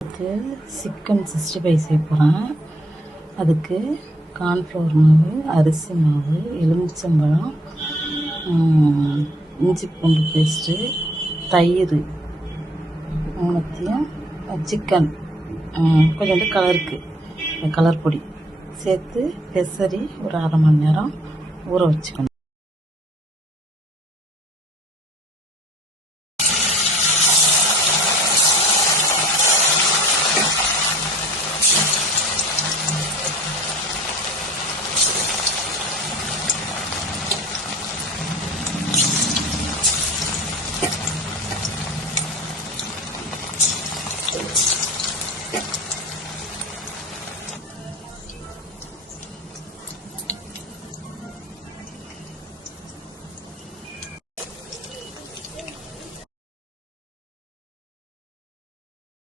அதுக்கு சிக்கன் 65 செய்ய போகிறேன். அதுக்கு கார்ன்ஃப்ளவர் மாவு, அரிசி மாவு, எலுமிச்சம்பழம், இஞ்சி பூண்டு பேஸ்ட்டு, தயிர், மூணுத்தையும் சிக்கன், கொஞ்சோண்டு கலர் பொடி சேர்த்து பெசரி ஒரு 1/2 மணி நேரம் ஊற வச்சுக்கணும்.